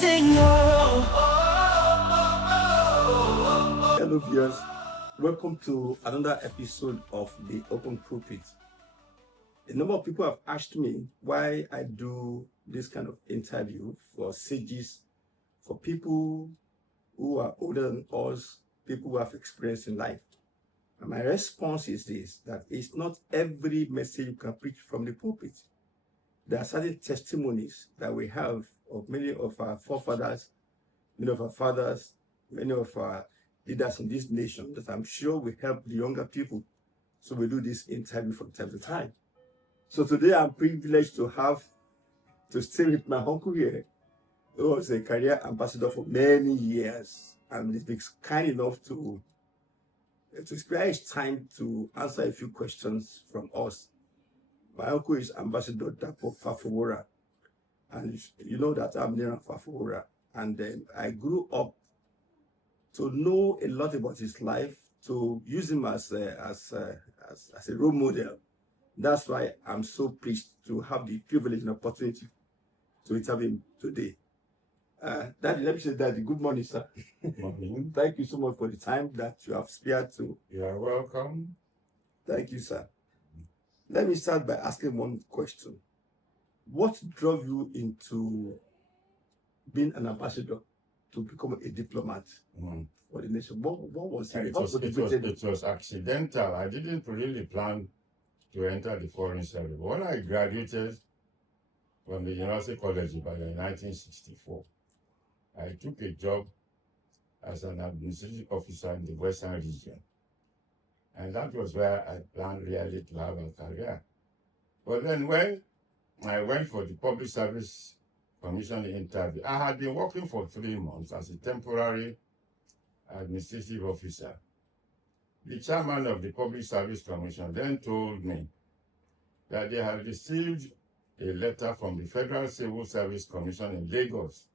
sing. Hello viewers, welcome to another episode of the Open Pulpit. A number of people have asked me why I do this kind of interview for sages, for people who are older than us, people who have experience in life. And my response is this, that it's not every message you can preach from the pulpit. There are certain testimonies that we have of many of our forefathers, many of our fathers, many of our leaders in this nation that I'm sure will help the younger people. So we do this interview from time to time. So today I'm privileged to stay with my uncle here, who was a career ambassador for many years, and he's been kind enough to spare his time to answer a few questions from us. My uncle is Ambassador Dapo Fafowora, and you know that I'm General Fafowora, and then I grew up to know a lot about his life, to use him as a role model. That's why I'm so pleased to have the privilege and opportunity to interview him today. Daddy, let me say, Daddy, good morning, sir. Good morning. Thank you so much for the time that you have spared to. You are welcome. Thank you, sir. Let me start by asking one question. What drove you into being an ambassador to become a diplomat for the nation? What was it? It was accidental. I didn't really plan to enter the foreign service. When I graduated from the University College in 1964, I took a job as an administrative officer in the Western region. And that was where I planned really to have a career. But then when I went for the Public Service Commission interview, I had been working for 3 months as a temporary administrative officer. The chairman of the Public Service Commission then told me that they had received a letter from the Federal Civil Service Commission in Lagos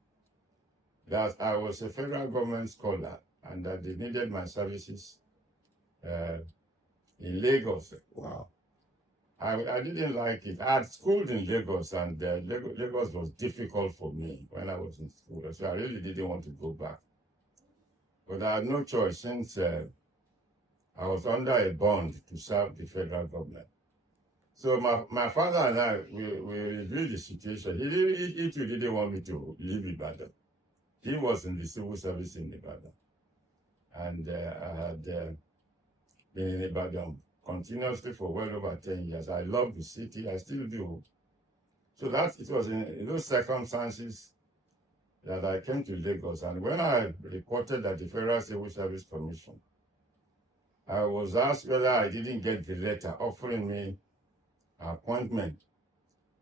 that I was a federal government scholar and that they needed my services in Lagos. Wow. I didn't like it. I had schooled in Lagos, and Lagos was difficult for me when I was in school, so I really didn't want to go back. But I had no choice since I was under a bond to serve the federal government. So my father and I, we reviewed the situation. He too didn't want me to leave Ibadan. He was in the civil service in Ibadan. And I had been in Ibadan continuously for well over 10 years. I love the city, I still do. So it was in those circumstances that I came to Lagos. And when I reported at the Federal Civil Service Commission, I was asked whether I didn't get the letter offering me appointment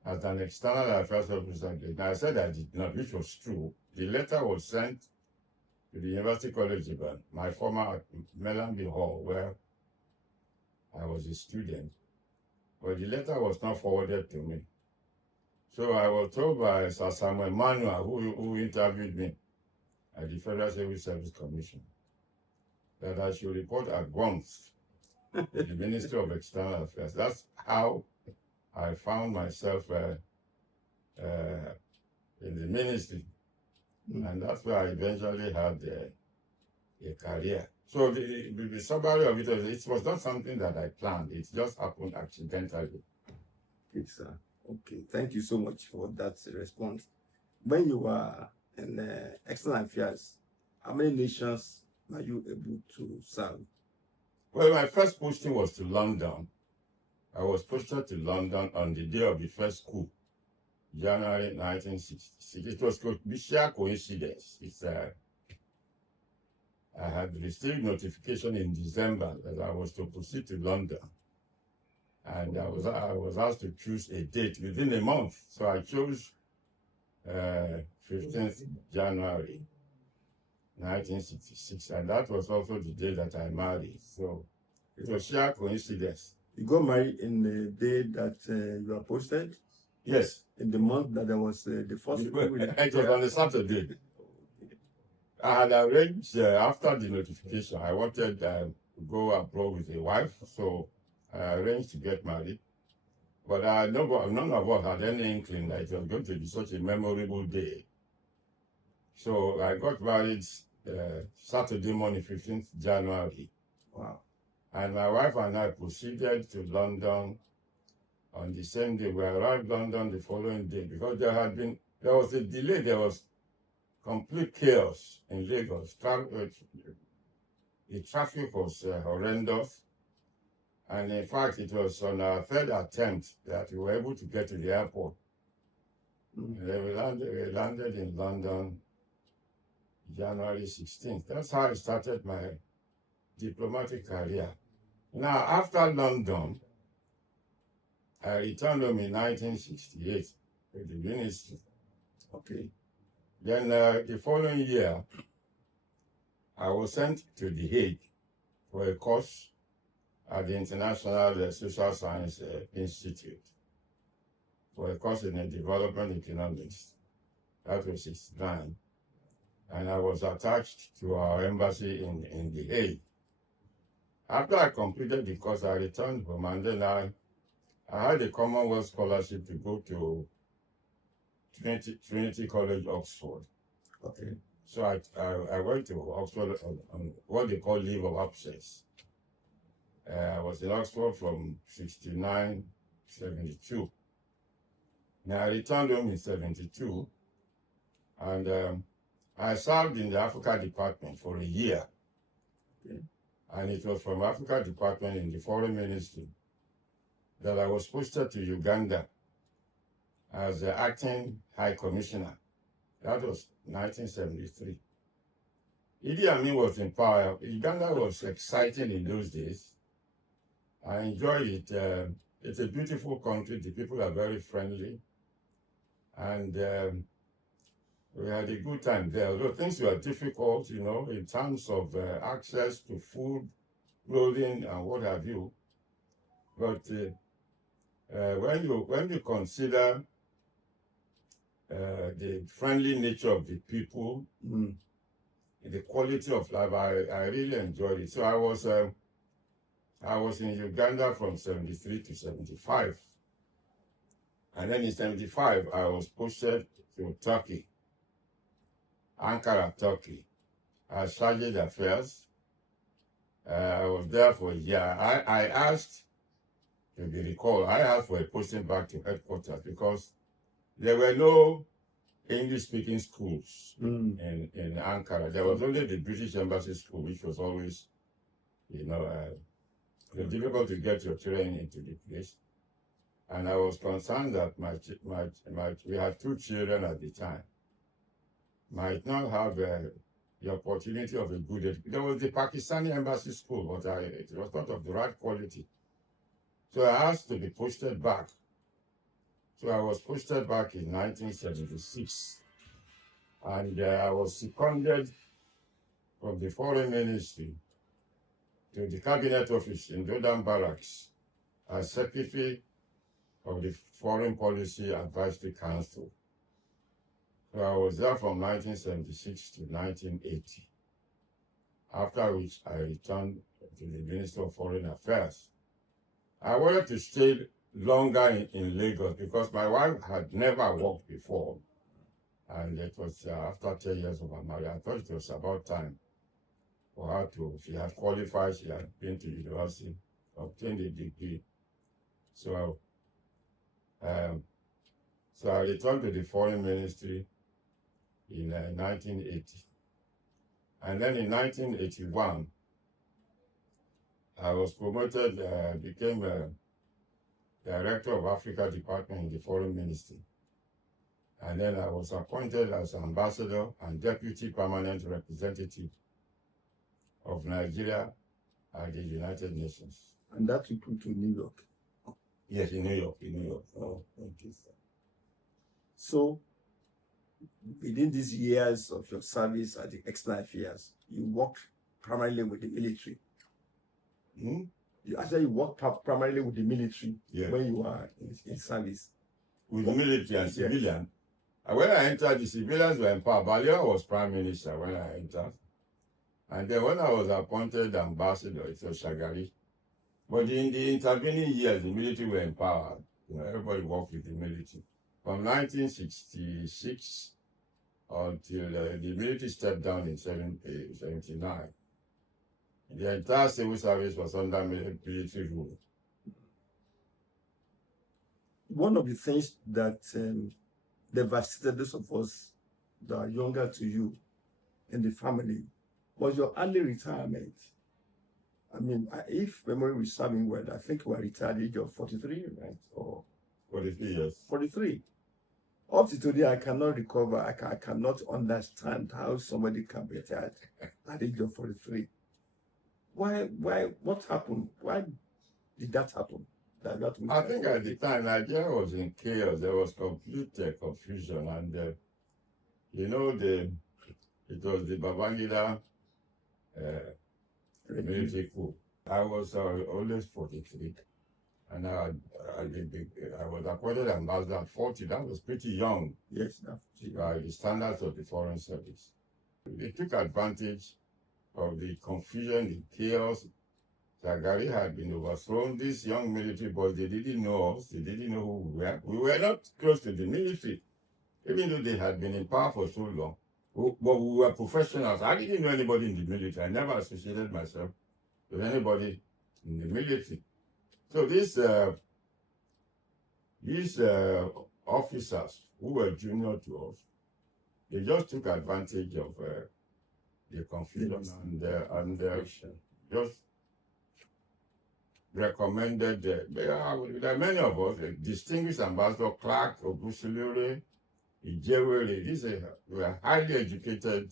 as an external affairs officer. And I said I did not, which was true. The letter was sent to the University College Ibadan, my former Mellanby Hall, where I was a student. But the letter was not forwarded to me. So I was told by Sir Samuel Manuel, who interviewed me at the Federal Civil Service Commission, that I should report at once to the Ministry of External Affairs. That's how I found myself in the ministry. And that's where I eventually had a career. So the summary of it was not something that I planned. It just happened accidentally. Okay, sir. Okay, thank you so much for that response. When you were in external affairs, how many nations were you able to serve? Well, my first posting was to London. I was posted to London on the day of the first coup, January 1966. It was a sheer coincidence. I had received notification in December that I was to proceed to London. And I was asked to choose a date within a month. So I chose 15th January 1966. And that was also the day that I married. So it was sheer coincidence. You got married in the day that you were posted? Yes. In the month that there was the first coup? It was on a Saturday. I had arranged, after the notification, I wanted to go abroad with a wife, so I arranged to get married. But none of us had any inkling that it was going to be such a memorable day. So I got married Saturday morning, 15th January. Wow. And my wife and I proceeded to London on the same day. We arrived London the following day because there was a delay. There was complete chaos in Lagos. The traffic was horrendous. And in fact, it was on our third attempt that we were able to get to the airport. And then we landed in London January 16th. That's how I started my diplomatic career. Now, after London, I returned home in 1968 to the ministry. Okay. Then the following year, I was sent to The Hague for a course at the International Social Science Institute for a course in development economics. That was 1969. And I was attached to our embassy in The Hague. After I completed the course, I returned home, and then I had a Commonwealth scholarship to go to Trinity College, Oxford. Okay. So I went to Oxford on what they call leave of absence. I was in Oxford from 69, 72. Now I returned home in 72, and I served in the Africa department for a year. Okay. And it was from Africa department in the foreign ministry that I was posted to Uganda as the acting high commissioner. That was 1973. Idi Amin was in power. Uganda was exciting in those days. I enjoyed it. It's a beautiful country. The people are very friendly. And we had a good time there. Although things were difficult, in terms of access to food, clothing, and what have you. But when you consider the friendly nature of the people, the quality of life, I really enjoyed it. So I was in Uganda from 73 to 75. And then in 75, I was posted to Turkey, Ankara, Turkey, as Chargé d'Affaires. I was there for a year. I asked to be recalled. I asked for a posting back to headquarters because there were no English-speaking schools in Ankara. There was only the British Embassy School, which was always, it was difficult to get your children into the place. And I was concerned that we had 2 children at the time, might not have the opportunity of a good education. There was the Pakistani Embassy School, but it was not of the right quality. So I asked to be posted back. So I was posted back in 1976. And I was seconded from the Foreign Ministry to the Cabinet Office in Dodan Barracks as Secretary of the Foreign Policy Advisory Council. So I was there from 1976 to 1980, after which I returned to the Ministry of Foreign Affairs. I wanted to stay longer in Lagos because my wife had never worked before. And it was after 10 years of our marriage, I thought it was about time for her she had qualified, she had been to university, obtained a degree. So I returned to the Foreign Ministry in 1980. And then in 1981, I was promoted, became Director of Africa Department in the Foreign Ministry. And then I was appointed as Ambassador and Deputy Permanent Representative of Nigeria at the United Nations. And that took you to New York? Yes, in New York. Oh, okay, sir. So, within these years of your service at the external affairs, you worked primarily with the military. I said you worked primarily with the military when you were in service. With the military and civilian? When I entered, the civilians were in power. Balio was Prime Minister when I entered. And then when I was appointed ambassador, it was Shagari. But in the intervening years, the military were in power. Everybody worked with the military. From 1966 until the military stepped down in 79. The entire civil service was under military rule. One of the things that devastated those of us that are younger to you in the family was your early retirement. I mean, if memory is serving well, I think we were retired at the age of 43, right? Or 43 years. 43. Up to today, I cannot recover. I cannot understand how somebody can be retired at the age of 43. Why, what happened? Why did that happen? I think at the time, Nigeria was in chaos. There was complete confusion. And, you know, it was the Babangida military coup. I was always 43. And I was appointed ambassador at 40. That was pretty young. Yes, by the standards of the Foreign Service. They took advantage of the confusion, the chaos. Shagari had been overthrown. These young military boys, they didn't know us. They didn't know who we were. We were not close to the military, even though they had been in power for so long. But we were professionals. I didn't know anybody in the military. I never associated myself with anybody in the military. So these officers who were junior to us, they just took advantage of the confusion and just recommended. There are many of us, distinguished Ambassador Clark, Ogusulure, Ijewere. These were highly educated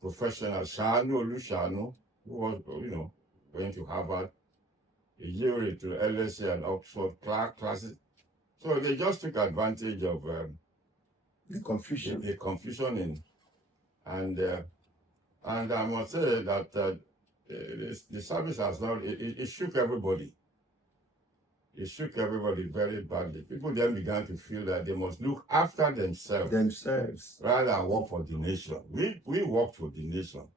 professionals. Shanu Olushanu, who was, going to Harvard. Ijewere to LSE and Oxford classes. So they just took advantage of the confusion. The confusion and I must say that the service has not, it shook everybody. It shook everybody very badly. People then began to feel that they must look after themselves rather than work for the nation. We worked for the nation.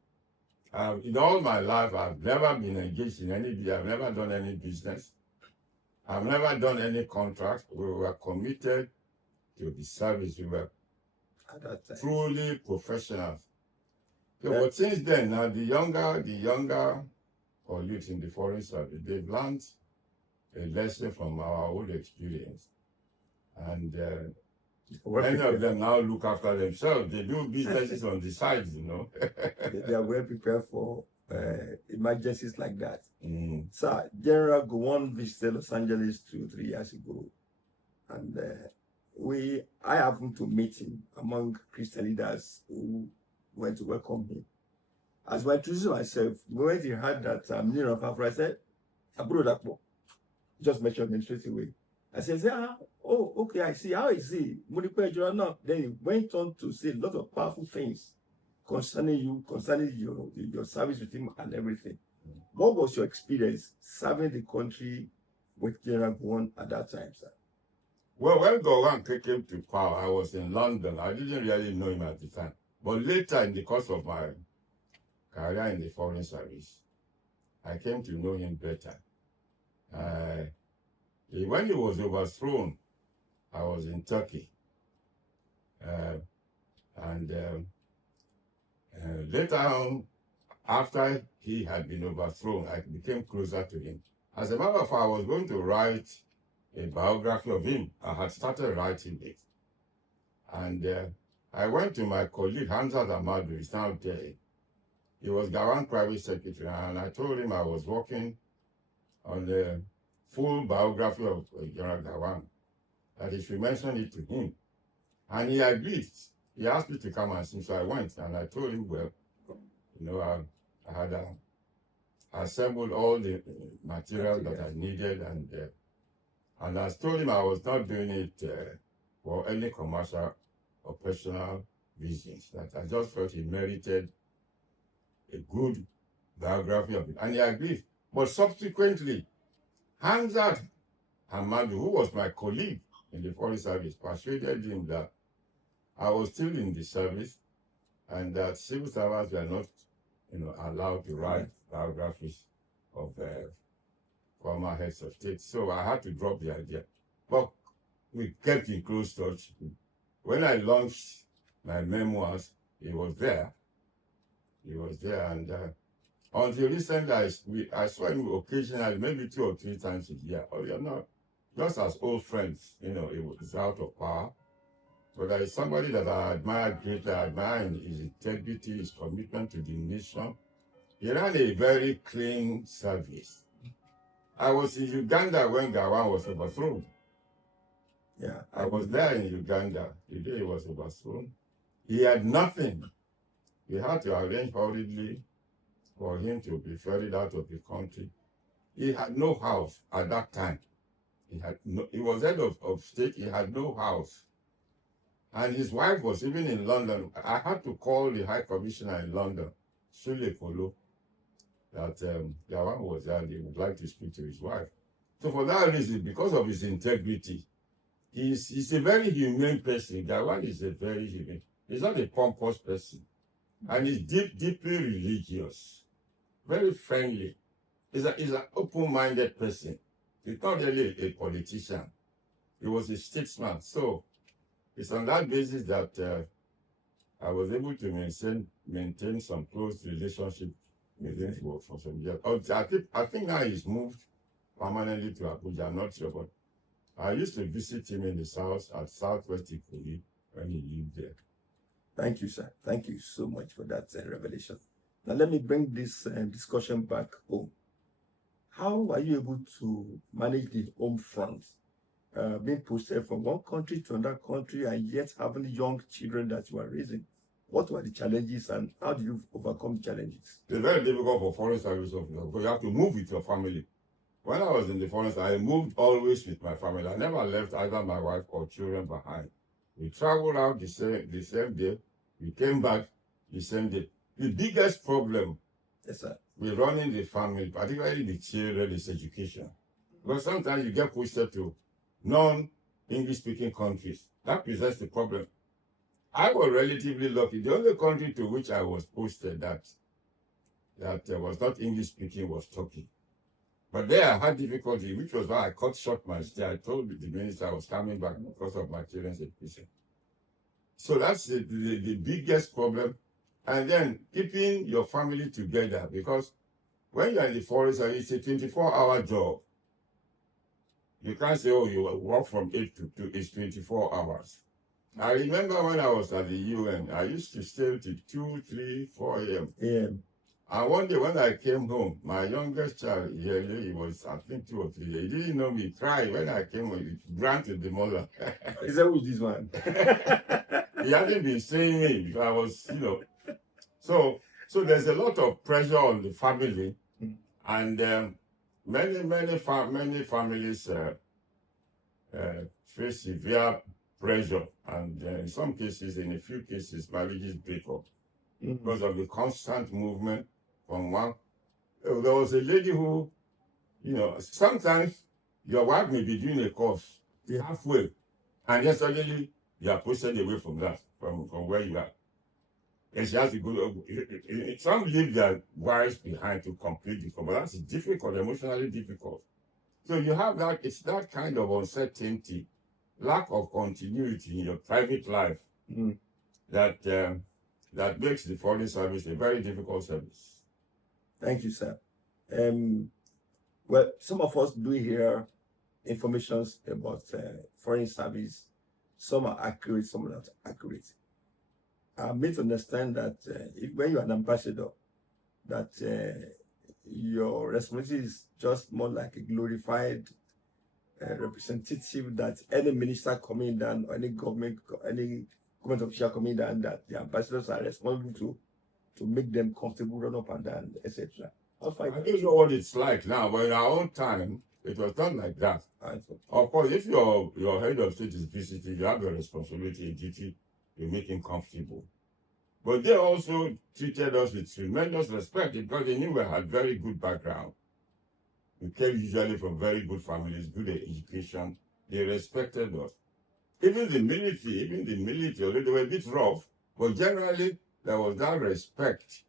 In all my life, I've never been engaged in I've never done any business. I've never done any contract. We were committed to the service. We were truly professionals. So, but since then, now the younger or youth in the Foreign Service, they've learned a lesson from our old experience. And many of them now look after themselves. They do businesses on the side, They are well prepared for emergencies like that. Sir, General Gowon visited Los Angeles 2-3 years ago. And I happened to meet him among Christian leaders who went to welcome him. As I introduced myself, when he heard that I'm near Fafowora, I said, Aburo Dapo. Just mentioned him straight away. I said, oh, okay, I see. How is he? Then he went on to say a lot of powerful things concerning you, concerning your service with him and everything. What was your experience serving the country with General Gowon at that time, sir? Well, when Gowon came to power, I was in London. I didn't really know him at the time. But later, in the course of my career in the Foreign Service, I came to know him better. When he was overthrown, I was in Turkey. Later on, after he had been overthrown, I became closer to him. As a matter of fact, I was going to write a biography of him. I had started writing it. And I went to my colleague, Hamzat Ahmadu, he's now dead. He was Gowon private secretary, and I told him I was working on the full biography of General Gowon, that he should mention it to him. And he agreed. He asked me to come and see, so I went, and I told him, well, I had assembled all the material that I needed, and I told him I was not doing it for any commercial or personal reasons, that I just felt he merited a good biography of it. And he agreed. But subsequently, Hamzat Ahmadu, who was my colleague in the Foreign Service, persuaded him that I was still in the service and that civil servants were not allowed to write biographies of former heads of state. So I had to drop the idea. But we kept in close touch. When I launched my memoirs, he was there. He was there, and until recently, I saw him occasionally, maybe 2 or 3 times a year. Oh, you're not just as old friends, he was out of power. But there is somebody that I admire greatly. I admire his integrity, his commitment to the nation. He ran a very clean service. I was in Uganda when Gowon was overthrown. Yeah, I was there in Uganda the day he was overthrown. He had nothing. We had to arrange hurriedly for him to be ferried out of the country. He had no house at that time. He was head of state. He had no house. And his wife was even in London. I had to call the High Commissioner in London, Sule Kolo, that Gowon was there and he would like to speak to his wife. So for that reason, because of his integrity, he's a very humane person. Gowon is a very humane. He's not a pompous person. And he's deeply religious, very friendly. He's an open-minded person. He's not really a politician. He was a statesman. So it's on that basis that I was able to maintain some close relationship with him for some years. I think now he's moved permanently to Abuja. I'm not sure, but I used to visit him in the south at Southwest Ikoyi when he lived there. Thank you, sir. Thank you so much for that revelation. Now let me bring this discussion back home. How are you able to manage the home front, being posted from one country to another country and yet having young children that you are raising? What were the challenges and how do you overcome challenges? It's very difficult for foreign service officers because you have to move with your family. When I was in the foreign service, I moved always with my family. I never left either my wife or children behind. We traveled out the same day. We came back the same day. The biggest problem Yes, sir. with running the family, particularly the children, is education. Because sometimes you get posted to non-English speaking countries. That presents the problem. I was relatively lucky. The only country to which I was posted that was not English speaking was Turkey. But there I had difficulty, which was why I cut short my stay. I told the minister I was coming back because of my children's education. So that's the biggest problem. And then keeping your family together, because when you're in the forest, it's a 24-hour job. You can't say, oh, you work from 8 to 2. It's 24 hours. I remember when I was at the UN, I used to stay till 2, 3, 4 a.m. And one day when I came home, my youngest child, he was, I think, 2 or 3 years. He didn't know me. Cried when I came home. He ran to the mother. Is that who's this one? He hadn't been seeing me because I was, So there's a lot of pressure on the family. And many families face severe pressure. And in some cases, in a few cases, marriages break up because of the constant movement from one. There was a lady who, sometimes your wife may be doing a course halfway, and then suddenly you are posted away from that, from where you are. And she has to go. Some leave their wives behind to complete the course, but that's difficult, emotionally difficult. So you have that, it's that kind of uncertainty, lack of continuity in your private life that makes the foreign service a very difficult service. Thank you, sir. Well, some of us do hear information about foreign service. Some are accurate, some are not accurate. I'm made to understand that when you're an ambassador, that your responsibility is just more like a glorified representative that any minister coming down, or any government official coming down, that the ambassadors are responsible to make them comfortable, run up and down, etc. I don't know what it's like now, but in our own time, it was done like that. Of course, if your head of state is visiting, you have a responsibility and duty to make him comfortable. But they also treated us with tremendous respect because they knew we had very good background. We came usually from very good families, good education. They respected us. Even the military, although they were a bit rough, but generally there was that respect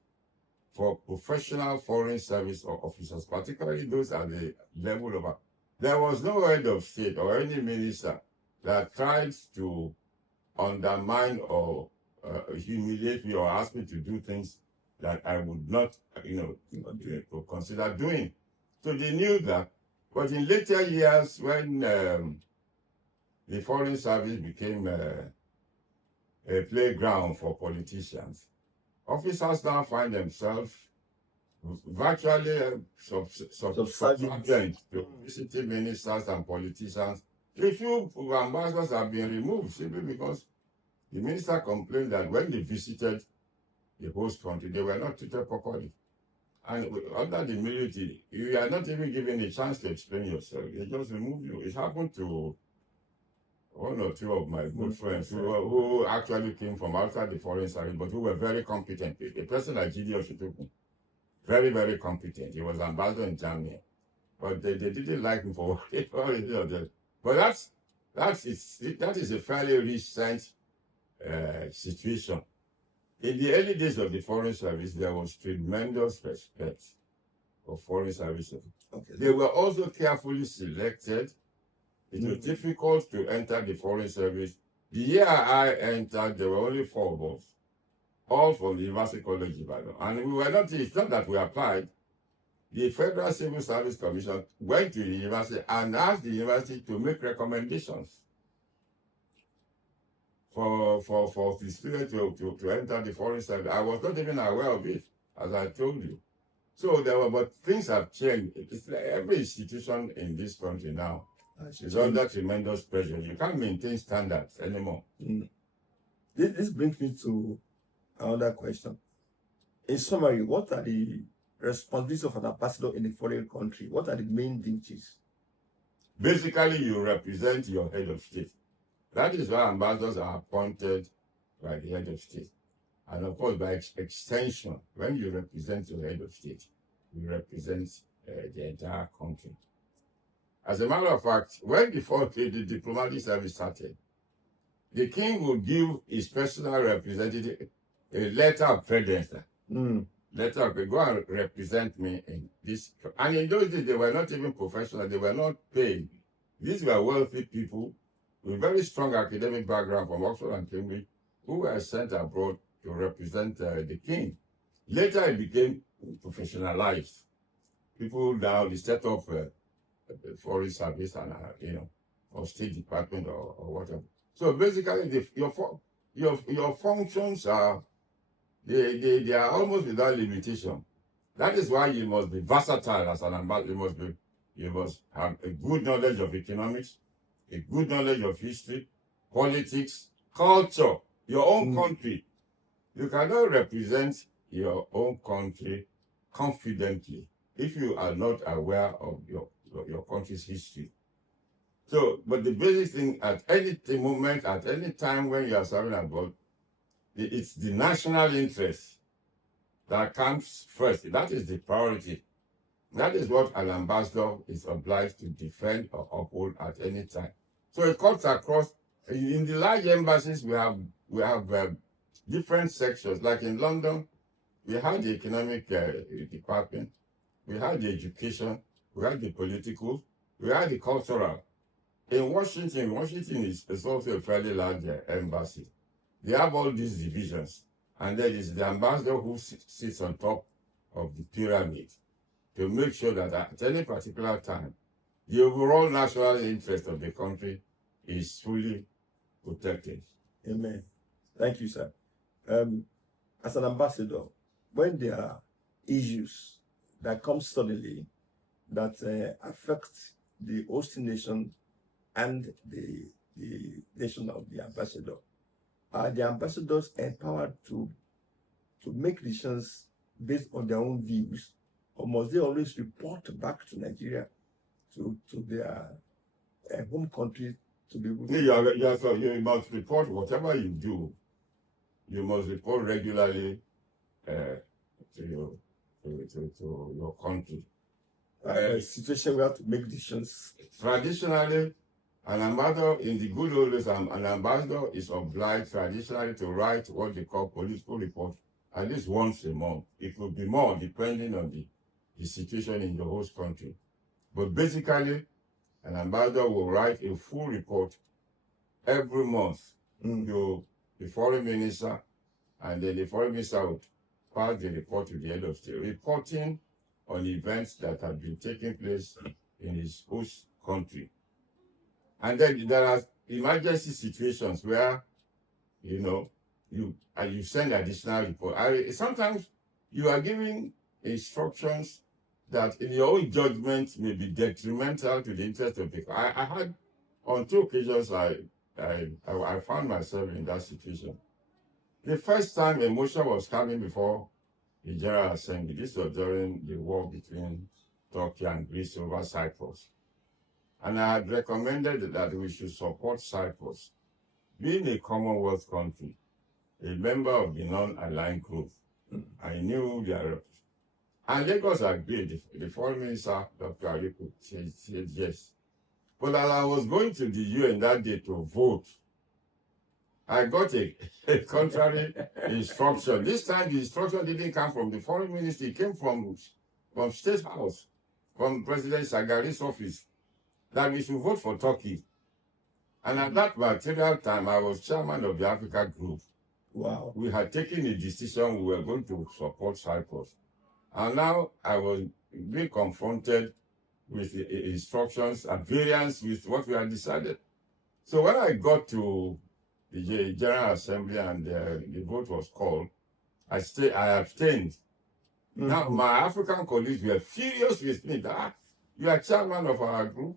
for professional foreign service officers, particularly those at the level of. There was no head of state or any minister that tried to undermine or humiliate me or ask me to do things that I would not, consider doing. So they knew that. But in later years, when the Foreign Service became a playground for politicians, officers now find themselves virtually subservient to visiting ministers and politicians. A few ambassadors have been removed simply because the minister complained that when they visited the host country, they were not treated properly. And under the military, you are not even given a chance to explain yourself. They just remove you. It happened to one or two of my good friends who actually came from outside the foreign service, but who were very competent. A person like Gideon Shitoku, very, very competent. He was ambassador in Germany. But they didn't like him for what But that is a fairly recent situation. In the early days of the Foreign Service, there was tremendous respect for Foreign Service. Okay. They were also carefully selected. It was difficult to enter the Foreign Service. The year I entered, there were only 4 of us, all from the University College Ibadan. And we were not, it's not that we applied. The Federal Civil Service Commission went to the university and asked the university to make recommendations for the student to enter the Foreign Service. I was not even aware of it, as I told you. So but things have changed. It's like every institution in this country now is under tremendous pressure. You can't maintain standards anymore. This brings me to another question. In summary, what are the responsibilities of an ambassador in a foreign country? What are the main duties? Basically, you represent your head of state. That is why ambassadors are appointed by the head of state. And of course, by extension, when you represent your head of state, you represent the entire country. As a matter of fact, when the diplomatic service started, the king would give his personal representative a letter of credence. Letter of go and represent me in this. And in those days, they were not even professional. They were not paid. These were wealthy people with very strong academic background from Oxford and Cambridge who were sent abroad to represent the king. Later, it became professionalized. People now, they set up foreign service and, or State Department or whatever. So basically, your functions are, they are almost without limitation. That is why you must be versatile as an ambassador. You must have a good knowledge of economics, a good knowledge of history, politics, culture, your own country. You cannot represent your own country confidently if you are not aware of your country's history. So, but the basic thing at any moment, at any time when you are serving abroad, it's the national interest that comes first. That is the priority. That is what an ambassador is obliged to defend or uphold at any time. So it cuts across. In the large embassies, we have different sections. Like in London, we had the economic department, we had the education, we had the political, we had the cultural. In Washington is also a fairly large embassy. They have all these divisions, and there is the ambassador who sits on top of the pyramid to make sure that at any particular time, the overall national interest of the country is fully protected. Amen. Thank you, sir. As an ambassador, when there are issues that come suddenly that affect the hosting nation and the nation of the ambassador, are the ambassadors empowered to make decisions based on their own views, or must they always report back to Nigeria, to their home country to be able to... So you must report whatever you do. You must report regularly to your country. A situation we have to make decisions. Traditionally, an ambassador, in the good old days, an ambassador is obliged traditionally to write what they call political report at least once a month. It could be more depending on the situation in the host country. But basically, an ambassador will write a full report every month to the foreign minister And then the foreign minister would pass the report to the head of state, reporting on events that have been taking place in his host country. And then there are emergency situations where, you know, you send additional report. Sometimes you are giving instructions that in your own judgment may be detrimental to the interest of people. I had, on 2 occasions, I found myself in that situation. The first time a motion was coming before the General Assembly, this was during the war between Turkey and Greece over Cyprus. And I had recommended that we should support Cyprus. Being a Commonwealth country, a member of the non-aligned group, I knew their. And Lagos agreed. The foreign minister, Dr. Ariku, said yes. But as I was going to the UN that day to vote, I got a contrary instruction. This time the instruction didn't come from the foreign minister, it came from State House, from President Shagari's office, that we should vote for Turkey. And at that material time, I was chairman of the Africa Group. Wow. We had taken a decision we were going to support Cyprus. And now I was being confronted with instructions at variance with what we had decided. So when I got to the General Assembly and the vote was called, I abstained. Now my African colleagues were furious with me that you are chairman of our group.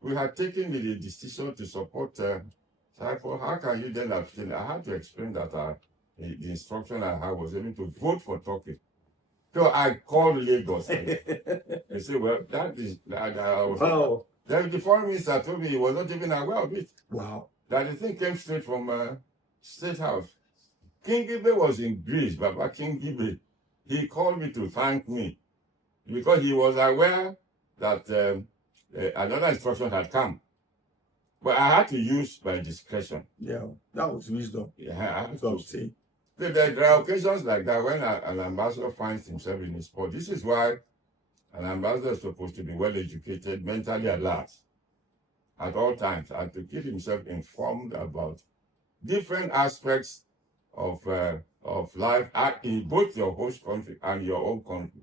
We had taken the decision to support Cyprus. How can you then abstain? I had to explain that the instruction I had was able to vote for Turkey. So I called Lagos. They said, well, that I was. Wow. Then the foreign minister told me he was not even aware of it. Wow. That the thing came straight from State House. King Gibe was in Greece, Baba King Gibe. He called me to thank me because he was aware that another instruction had come. But I had to use my discretion. Yeah, that was wisdom. Yeah, That's what I'm saying. So there are occasions like that when an ambassador finds himself in a spot. This is why an ambassador is supposed to be well educated, mentally alert at all times, and to keep himself informed about different aspects of life in both your host country and your own country.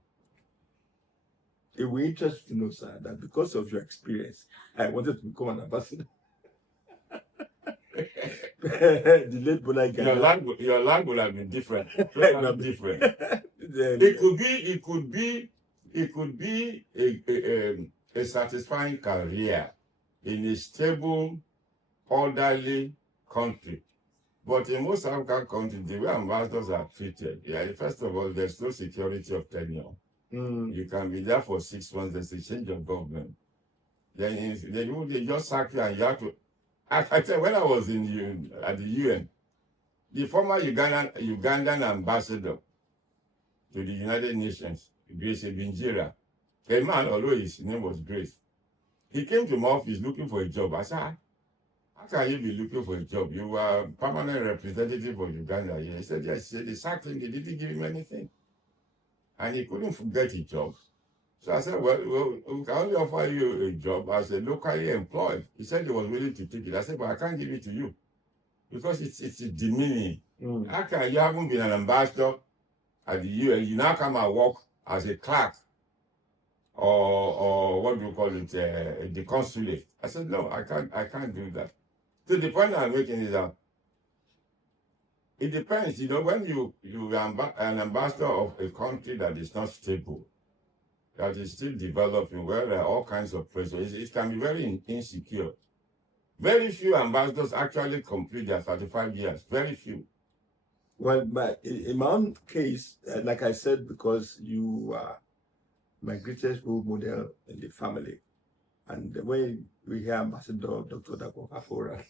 It will interest you to know, sir, that because of your experience, I wanted to become an ambassador. The late Bola Gowon. Your land would have been different. Different. It could be a satisfying career in a stable, orderly country. But in most African countries, the way ambassadors are treated, first of all, there's no security of tenure. You can be there for 6 months, there's a change of government. Then they just sack you and you have to. I tell you, when I was at the UN, the former Ugandan ambassador to the United Nations, Grace Binjira, a man, although his name was Grace, he came to my office looking for a job. I said, how can you be looking for a job? You were permanent representative of Uganda here. He said, yes. He said, they sacked him, they didn't give him anything. And he couldn't get a job. So I said, well, we can only offer you a job as a locally employed. He said he was willing to take it. I said, but I can't give it to you because it's demeaning. How can you haven't been an ambassador at the UN? You now come and work as a clerk or what do you call it, the consulate. I said, no, I can't do that. So the point I'm making is that it depends, when you are an ambassador of a country that is not stable, that is still developing, where there are all kinds of pressure, it can be very insecure. Very few ambassadors actually complete their 35 years, very few. Well, but in my own case, like I said, because you are my greatest role model in the family. And when we hear Ambassador Dr. Dapo Fafowora,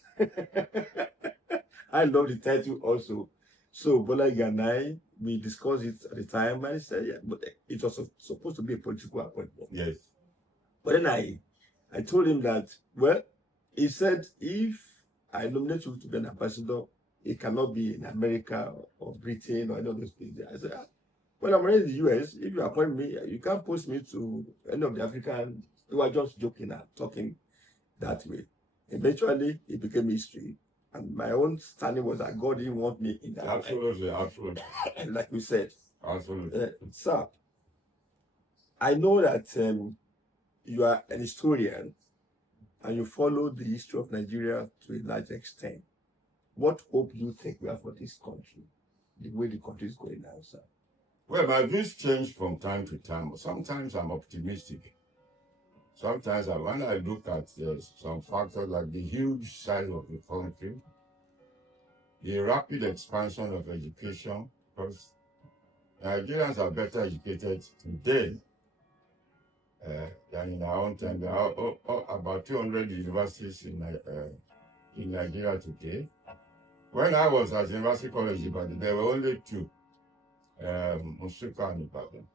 I love the title also. So Bola and I, we discussed it at the time, and I said, yeah, but it was supposed to be a political appointment. Yes. But then I told him that, well, he said, if I nominate you to be an ambassador, it cannot be in America or Britain or any of those things. I said, well, I'm already in the US. If you appoint me, you can't post me to any of the African. We were just joking and talking that way. Eventually, it became history. And my own standing was that God didn't want me in that line. Absolutely, absolutely. Like we said. Absolutely. Sir, I know that you are an historian and you follow the history of Nigeria to a large extent. What hope do you think we have for this country, the way the country is going now, sir? Well, my views change from time to time. Sometimes I'm optimistic. Sometimes when I look at some factors like the huge size of the country, the rapid expansion of education, because Nigerians are better educated today than in our own time. There are about 200 universities in Nigeria today. When I was at University College Ibadan, there were only two, Nsukka and Ibadan.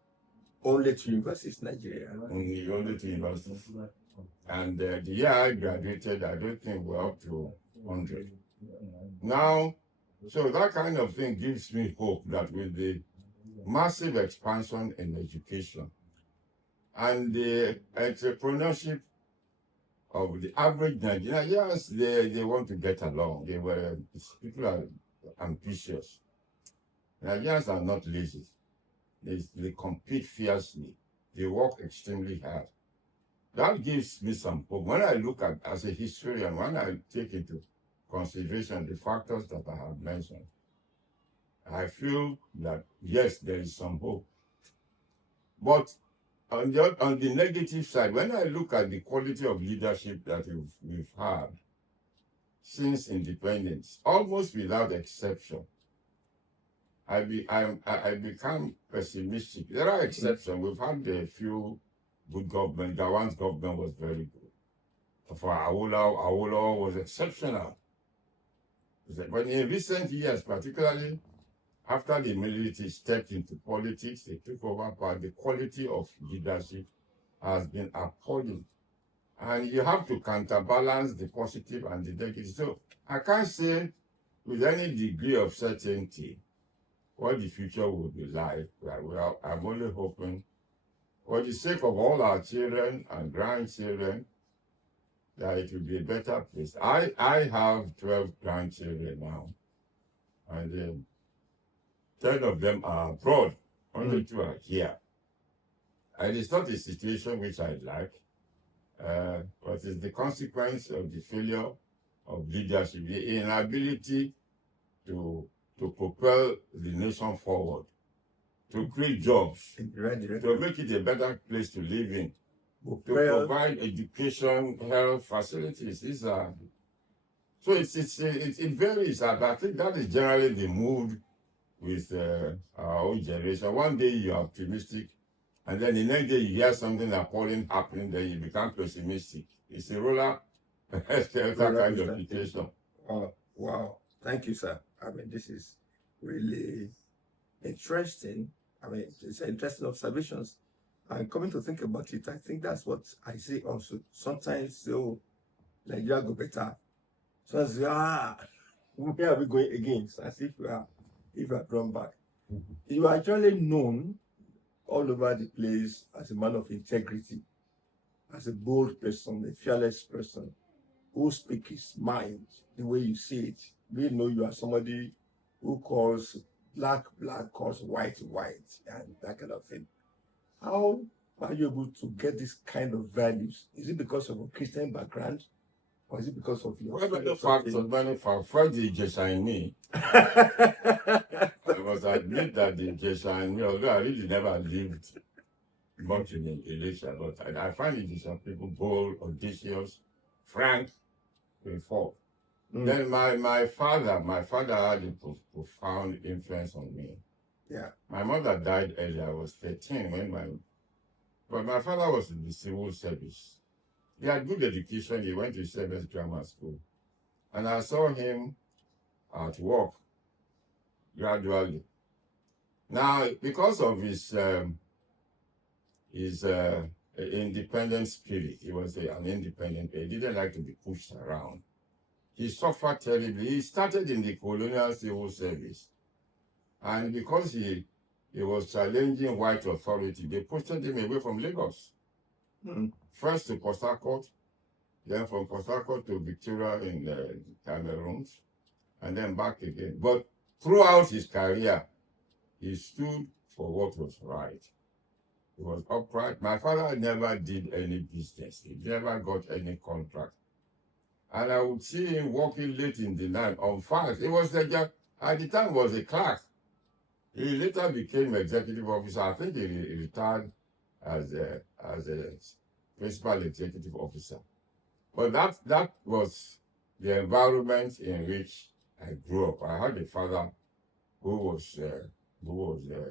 Only two universities in Nigeria. Only two universities. And the year I graduated, I don't think we're up to 100. Now, so that kind of thing gives me hope that with the massive expansion in education and the entrepreneurship of the average Nigerian, yes, they want to get along. People are ambitious. Nigerians are not lazy. They compete fiercely. They work extremely hard. That gives me some hope. When I look at, as a historian, when I take into consideration the factors that I have mentioned, I feel that, yes, there is some hope. But on the negative side, when I look at the quality of leadership that we've had since independence, almost without exception, I become pessimistic. There are exceptions. We've had a few good government. Gowon's government was very good. For Awolowo was exceptional. But in recent years, particularly after the military stepped into politics, they took over power, the quality of leadership has been appalling. And you have to counterbalance the positive and the negative. So I can't say with any degree of certainty what the future will be like. I'm only hoping, for the sake of all our children and grandchildren, that it will be a better place. I have 12 grandchildren now, and 10 of them are abroad. Only 2 are here. And it's not a situation which I like, but it's the consequence of the failure of leadership, the inability to propel the nation forward, to create jobs, to make it a better place to live in, to provide education, health facilities. These are so it varies. I think that is generally the mood with our own generation. One day you're optimistic, and then the next day you hear something appalling happening, then you become pessimistic. It's a roller coaster kind of situation. Oh, wow. Thank you, sir. I mean, this is really interesting. I mean, it's interesting observations. And coming to think about it, I think that's what I see also. Sometimes, Nigeria go better. Sometimes, where are we going again? So as if we are drawn back. You are actually known all over the place as a man of integrity, as a bold person, a fearless person, who speaks his mind the way you see it. We know you are somebody who calls black, calls white, and that kind of thing. How are you able to get this kind of values? Is it because of a Christian background? Or is it because of your... Well, the fact for the Ijesha in me, I must admit that the Ijesha in me, although I really never lived much in Elisha, but I find Ijesha people bold, audacious, frank, straightforward. Then my father had a profound influence on me. Yeah. My mother died early. I was 13 but my father was in the civil service. He had good education. He went to Service Grammar School. And I saw him at work gradually. Now, because of his independent spirit, he was an independent. He didn't like to be pushed around. He suffered terribly. He started in the colonial civil service. And because he was challenging white authority, they posted him away from Lagos. First to Port Harcourt, then from Port Harcourt to Victoria in Cameroon, and then back again. But throughout his career, he stood for what was right. He was upright. My father never did any business. He never got any contract. And I would see him working late in the night on farms. It was at the time was a clerk. He later became executive officer. I think he retired as a principal executive officer. But that was the environment in which I grew up. I had a father who was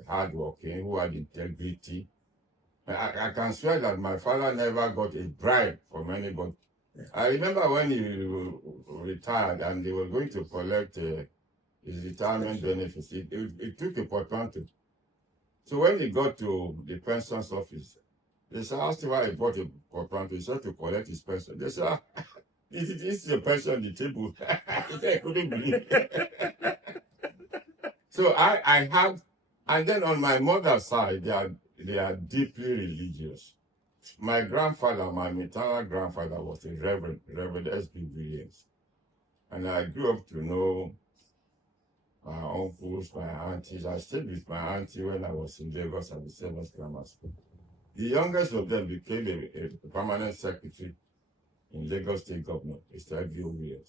hardworking, who had integrity. I can swear that my father never got a bribe from anybody. I remember when he retired and they were going to collect his retirement benefits, it took a portmanteau. So when he got to the pensions office, they asked him why he bought a portmanteau. He said to collect his pension. They said, this is the pension on the table. He said, I couldn't believe it. So I had, and then on my mother's side, they are deeply religious. My grandfather, my maternal grandfather, was a Reverend S.B. Williams. And I grew up to know my uncles, my aunties. I stayed with my auntie when I was in Lagos at the Seventh Grammar School. The youngest of them became a permanent secretary in Lagos State Government, Mr. S.B. Williams.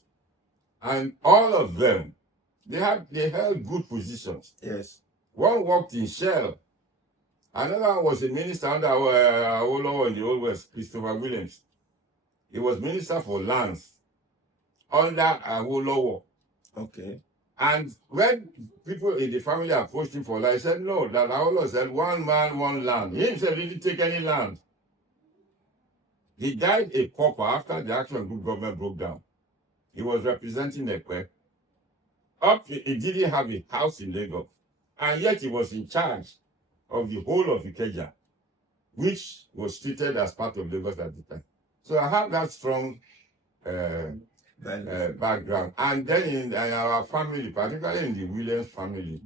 And all of them, they held good positions. Yes. One worked in Shell. Another was a minister under Awolowo in the Old West, Christopher Williams. He was minister for lands under Awolowo. Okay. And when people in the family approached him for land, he said, no, that Awolowo said, one man, one land. He himself didn't take any land. He died a pauper after the Action Group government broke down. He was representing Ekpe. He didn't have a house in Lagos. And yet he was in charge of the whole of Ikeja, which was treated as part of Lagos at the time. So I have that strong background. And then in our family, particularly in the Williams family,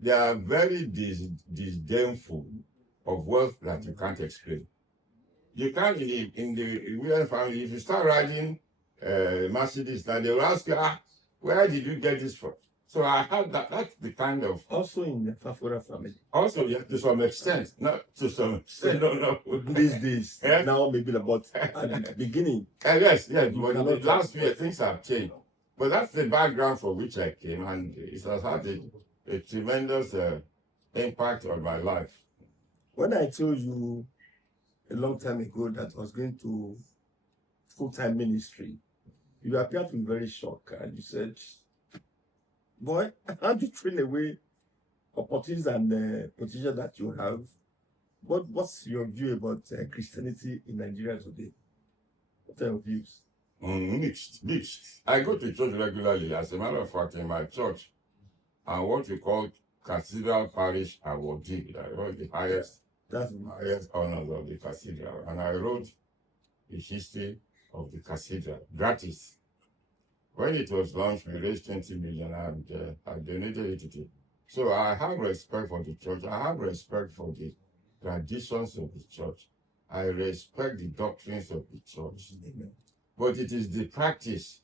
they are very disdainful of wealth that you can't explain. You can't, in the Williams family, if you start riding Mercedes, now they will ask you, where did you get this from? So I had that. That's the kind of. Also in the Fafowora family. Also, yeah, to some extent. Not to some extent. No. These days. Yeah? Now maybe about at the beginning. Yes. But in the last year, things have changed. But that's the background for which I came, and it has had a tremendous impact on my life. When I told you a long time ago that I was going to full-time ministry, you appeared to be very shocked, and you said, boy, how do you train away opportunities and potential that you have? What's your view about Christianity in Nigeria today? What are your views? Mixed. I go to church regularly. As a matter of fact, in my church, I'm what we call Cathedral Parish Awardee. I wrote the highest honors of the cathedral. And I wrote the history of the cathedral, gratis. When it was launched, we raised 20 million and I donated it to it. So I have respect for the church. I have respect for the traditions of the church. I respect the doctrines of the church. Amen. But it is the practice.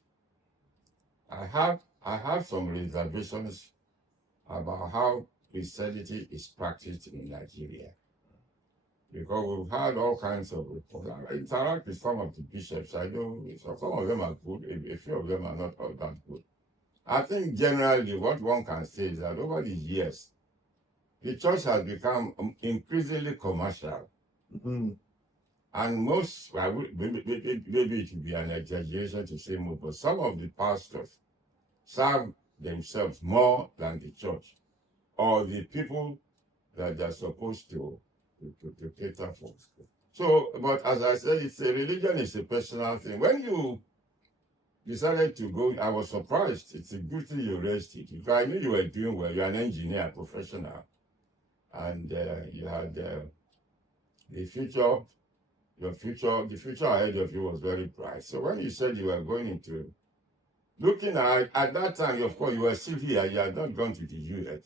I have some reservations about how Christianity is practiced in Nigeria. Because we've had all kinds of reports. I interact with some of the bishops. I know some of them are good, a few of them are not all that good. I think generally what one can say is that over the years, the church has become increasingly commercial. Mm-hmm. And most, maybe it would be an exaggeration to say more, but some of the pastors serve themselves more than the church or the people that they're supposed to cater for. So, but as I said, religion is a personal thing. When you decided to go, I was surprised. It's a good thing you raised it. Because I knew you were doing well. You're an engineer, professional. And you had the future ahead of you was very bright. So when you said you were going into, looking at that time, of course, you were still here. You had not gone to the US.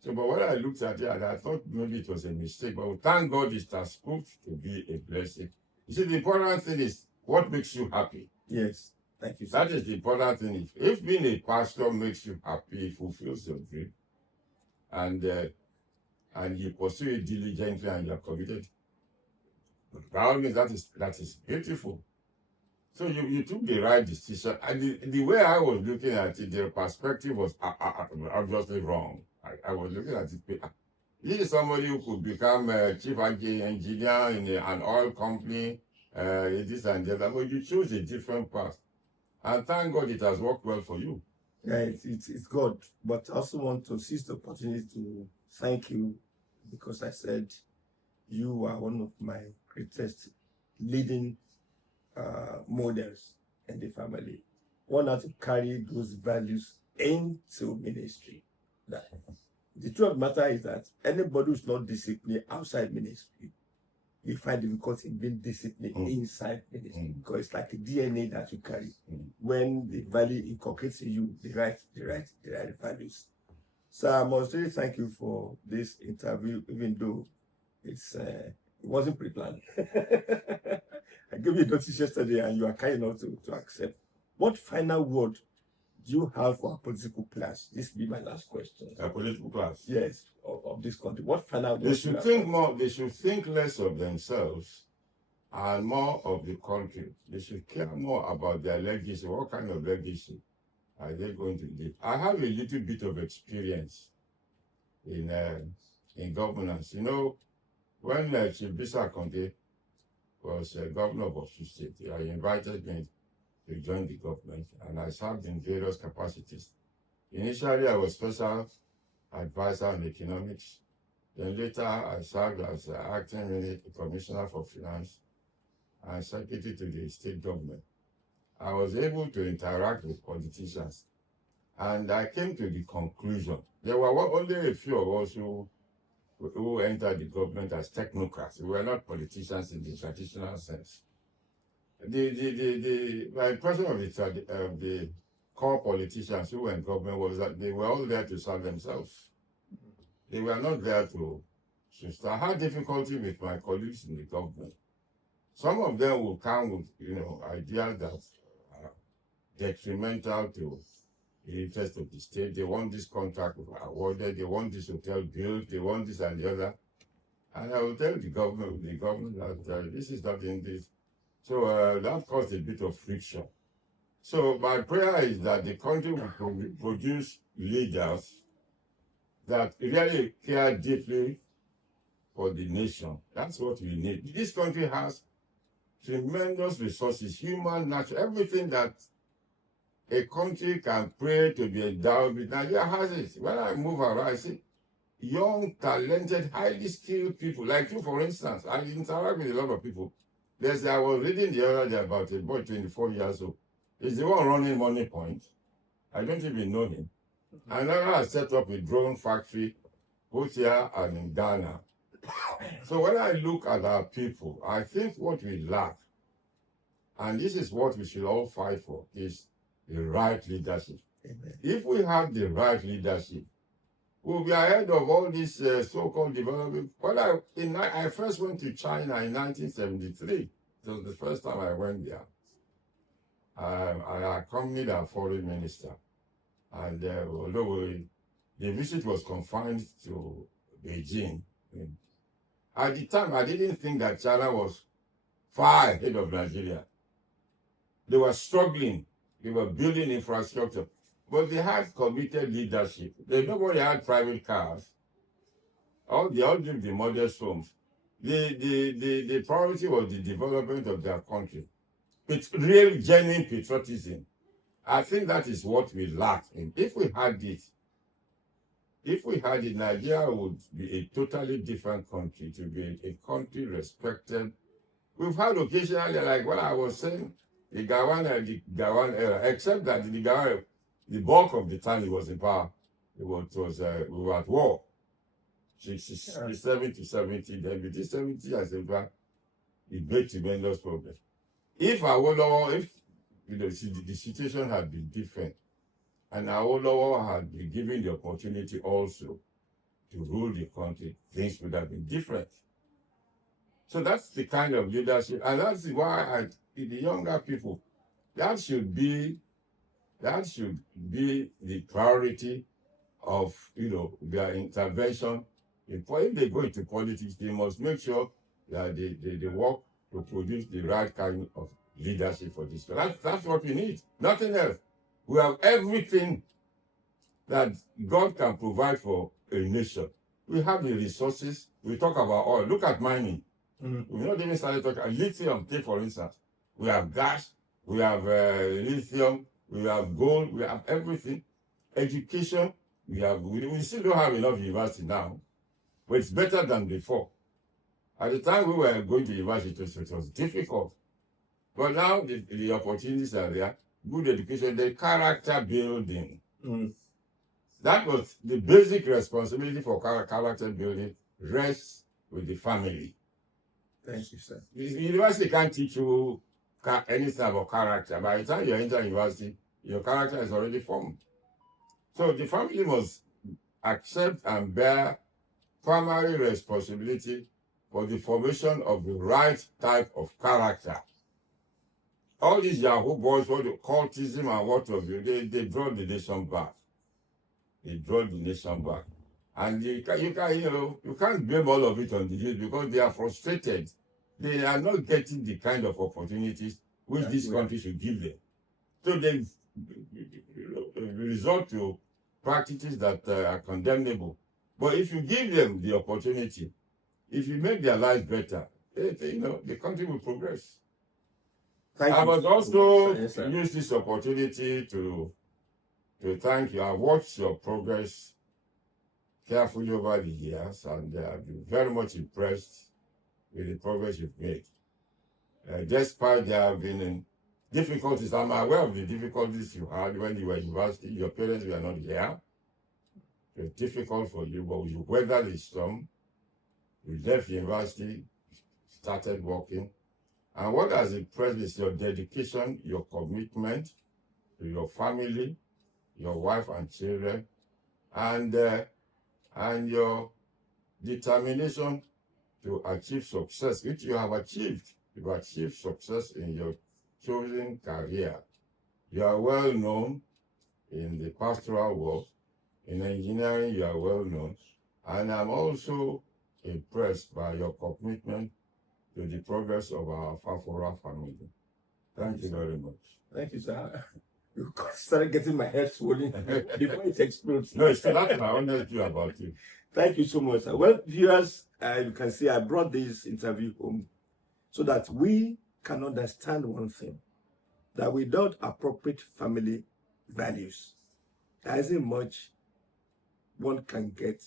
So, but when I looked at it, I thought maybe it was a mistake. But thank God it has proved to be a blessing. You see, the important thing is What makes you happy? Yes. Thank you, sir. That is the important thing. If being a pastor makes you happy, fulfills your dream, and you pursue it diligently and you're committed, by all means, that is beautiful. So you took the right decision. And the way I was looking at it, the perspective was obviously wrong. I was looking at it. This is somebody who could become a chief engineer in an oil company, this and that. But you chose a different path. And thank God it has worked well for you. Yeah, it's God. But I also want to seize the opportunity to thank you, because I said you are one of my greatest leading models in the family. One has to carry those values into ministry. That the truth of the matter is that anybody who's not disciplined outside ministry, you find difficulty in being disciplined inside ministry, because it's like a DNA that you carry. When the value inculcates in you the right values. So I must really thank you for this interview, even though it wasn't pre-planned. I gave you a notice yesterday and you are kind enough to accept. What final word do you have for our political class? This will be my last question. A political class? Yes, of this country. What final word? They should think more, they should think less of themselves and more of the country. They should care more about their legacy. What kind of legacy are they going to leave? I have a little bit of experience in governance. You know, when Chief Bisa Conte was governor of Osun State, he invited me to join the government, and I served in various capacities. Initially, I was special advisor on economics. Then later, I served as acting commissioner for finance and secretary to the state government. I was able to interact with politicians, and I came to the conclusion there were only a few of us who entered the government as technocrats. We were not politicians in the traditional sense. My impression of the core politicians who were in government was that they were all there to serve themselves. They were not there to I had difficulty with my colleagues in the government. Some of them will come with ideas that are detrimental to the interest of the state. They want this contract awarded, they want this hotel built, they want this and the other. And I will tell the government that this is not in this. So that caused a bit of friction. So my prayer is that the country will produce leaders that really care deeply for the nation. That's what we need. This country has tremendous resources, human, natural, everything that a country can pray to be endowed with. Nigeria has it. When I move around, I see young, talented, highly skilled people. Like you, for instance, I interact with a lot of people. I was reading the other day about a boy, 24 years old. He's the one running Money Point. I don't even know him. Another has set up a drone factory, both here and in Ghana. So when I look at our people, I think what we lack, and this is what we should all fight for, is the right leadership. Amen. If we have the right leadership, we'll be ahead of all this so-called development. When I first went to China in 1973. It was the first time I went there. I accompanied our foreign minister. And although the visit was confined to Beijing, at the time I didn't think that China was far ahead of Nigeria. They were struggling. They were building infrastructure. But they had committed leadership. Nobody had private cars. They all lived in modest homes. The priority was the development of their country. It's real, genuine patriotism. I think that is what we lack. If we had it, Nigeria would be a totally different country, to be a country respected. We've had occasionally, like what I was saying, the Gowon era, except that the bulk of the time it was in power, we were at war. 67 to 70, then between 70 and 75, it made tremendous progress. If the situation had been different, and Awolowo had been given the opportunity also to rule the country, things would have been different. So that's the kind of leadership, and that's why the younger people, that should be the priority of their intervention. If they go into politics, they must make sure that they work to produce the right kind of leadership for this. That's what we need. Nothing else. We have everything that God can provide for a nation. We have the resources. We talk about oil. Look at mining. We've not even started talking about lithium. Take for instance, we have gas, we have lithium, we have gold, we have everything. Education, we still don't have enough university now, but it's better than before. At the time we were going to university, it was difficult. But now the opportunities are there. Good education, the character building. That was the basic responsibility for character building rests with the family. Thank you, sir. The university can't teach you anything about character. By the time you enter university, your character is already formed. So the family must accept and bear primary responsibility for the formation of the right type of character. All these Yahoo boys, what the cultism and what of you, they draw the nation back. They draw the nation back. And you can't blame all of it on the youth because they are frustrated. They are not getting the kind of opportunities which this country should give them. So they resort to practices that are condemnable. But if you give them the opportunity, if you make their lives better, the country will progress. I must also use this opportunity to thank you. I've watched your progress carefully over the years, and I've been very much impressed with the progress you've made. Despite there have been difficulties, I'm aware of the difficulties you had when you were in university. Your parents were not here. It was difficult for you, but you weathered the storm. You left university, started working. And what has impressed is your dedication, your commitment to your family, your wife and children, and your determination to achieve success, which you have achieved. You've achieved success in your chosen career. You are well known in the pastoral world. In engineering, you are well known. And I'm also impressed by your commitment to the progress of our Fafowora family. Thank you very much. Thank you, sir. You started getting my head swollen before it explodes. No, it's that I honest you about it. Thank you so much, sir. Well, viewers, you can see I brought this interview home so that we can understand one thing, that without appropriate family values, there isn't much one can get,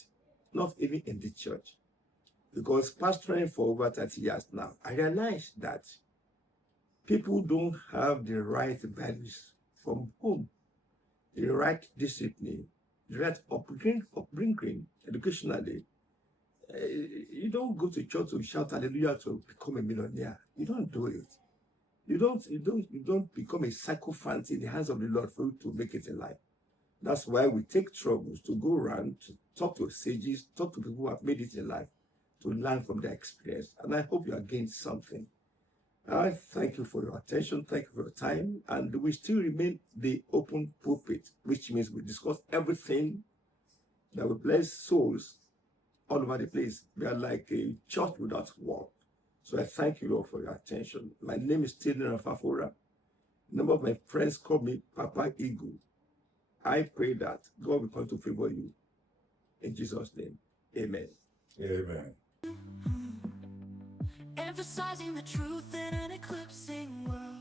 not even in the church. Because pastoring for over 30 years now, I realized that people don't have the right values from home, the right discipline, the right upbringing educationally. You don't go to church to shout hallelujah to become a millionaire. You don't do it. You don't become a sycophant in the hands of the Lord for you to make it in life. That's why we take troubles to go around, to talk to sages, talk to people who have made it in life, to learn from their experience. And I hope you are gained something. I thank you for your attention. Thank you for your time. And we still remain the open pulpit, which means we discuss everything that will bless souls all over the place. We are like a church without wall. So I thank you, Lord, for your attention. My name is General Fafowora. A number of my friends call me Papa Eagle. I pray that God will come to favor you. In Jesus' name, amen. Amen. Emphasizing the truth in an eclipsing world.